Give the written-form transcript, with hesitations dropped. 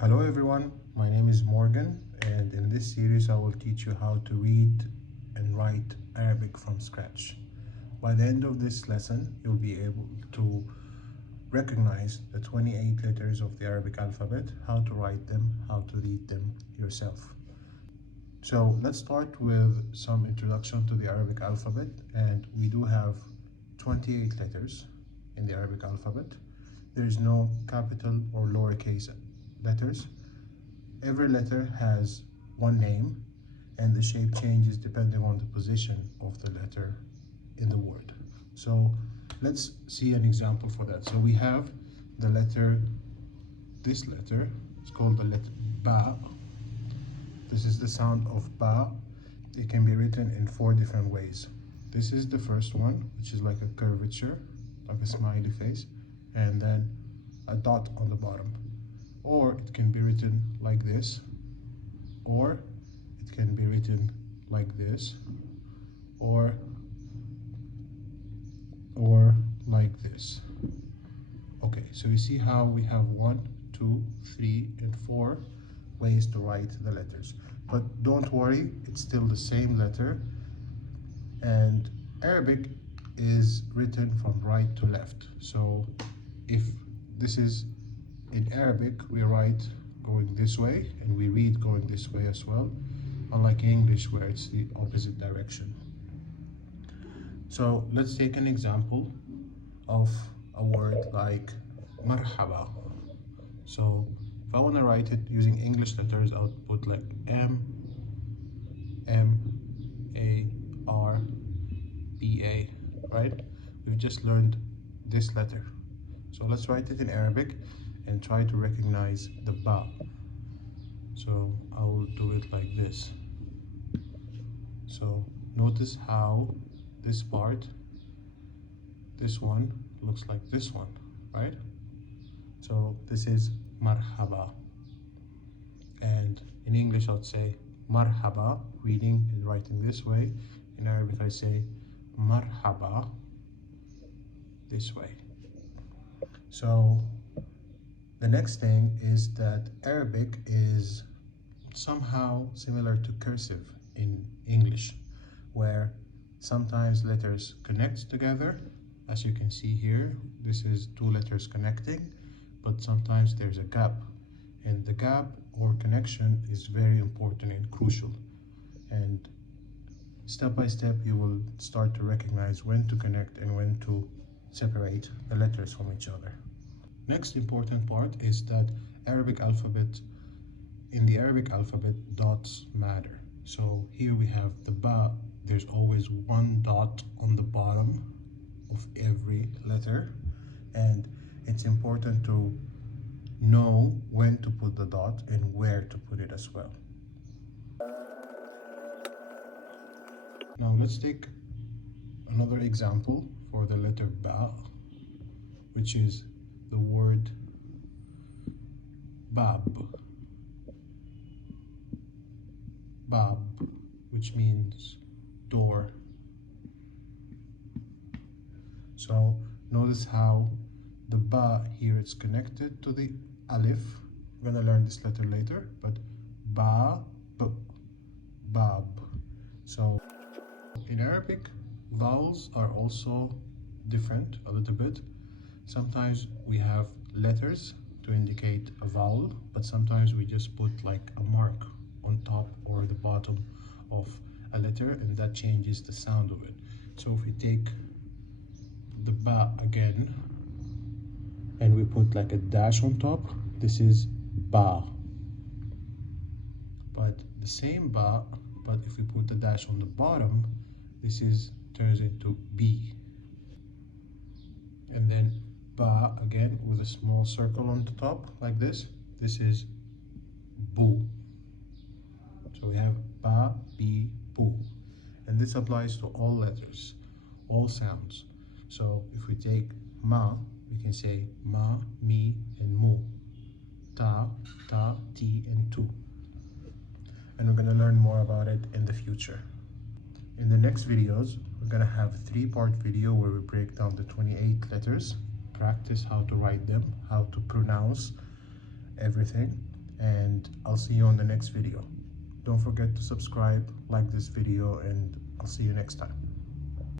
Hello everyone, my name is Morgan, and in this series I will teach you how to read and write Arabic from scratch. By the end of this lesson, you'll be able to recognize the 28 letters of the Arabic alphabet, how to write them, how to read them yourself. So let's start with some introduction to the Arabic alphabet, and we do have 28 letters in the Arabic alphabet. There is no capital or lowercase letters. Every letter has one name, and the shape changes depending on the position of the letter in the word. So let's see an example for that. So we have the letter, this letter, it's called the letter Ba. This is the sound of Ba. It can be written in 4 different ways. This is the first one, which is like a curvature, like a smiley face, and then a dot on the bottom. Or it can be written like this, or it can be written like this, or like this. Okay, so you see how we have 1, 2, 3, and 4 ways to write the letters. But don't worry, it's still the same letter, and Arabic is written from right to left. So if this is in Arabic, we write going this way and we read going this way as well, unlike English where it's the opposite direction. So let's take an example of a word like marhaba. So if I want to write it using English letters, I'll put like M, A, R, B, A, right? We've just learned this letter. So let's write it in Arabic and try to recognize the ba. So I will do it like this. So notice how this part, this one, looks like this one, right? So this is marhaba. And in English I'd say marhaba, reading and writing this way. In Arabic I say marhaba, this way. So the next thing is that Arabic is somehow similar to cursive in English, where sometimes letters connect together. As you can see here, this is 2 letters connecting, but sometimes there's a gap. And the gap or connection is very important and crucial. And step by step, you will start to recognize when to connect and when to separate the letters from each other. Next important part is that in the Arabic alphabet, dots matter. So here we have the ba, there's always 1 dot on the bottom of every letter, and it's important to know when to put the dot and where to put it as well. Now let's take another example for the letter ba, which is the word bab. Bab, which means door. So notice how the ba here is connected to the alif. We're gonna learn this letter later, but ba, b, bab. So in Arabic, vowels are also different a little bit. Sometimes we have letters to indicate a vowel, but sometimes we just put like a mark on top or the bottom of a letter, and that changes the sound of it. So if we take the ba again and we put like a dash on top, this is ba. But the same ba, but if we put the dash on the bottom, this turns into b. And then ba again with a small circle on the top like this is boo. So we have ba, bi, boo. And this applies to all letters, all sounds. So if we take ma, we can say ma, mi, and mu. Ta, ta, ti, and tu. And we're going to learn more about it in the future. In the next videos, we're going to have a 3-part video where we break down the 28 letters, practice how to write them, how to pronounce everything, and I'll see you on the next video. Don't forget to subscribe, like this video, and I'll see you next time.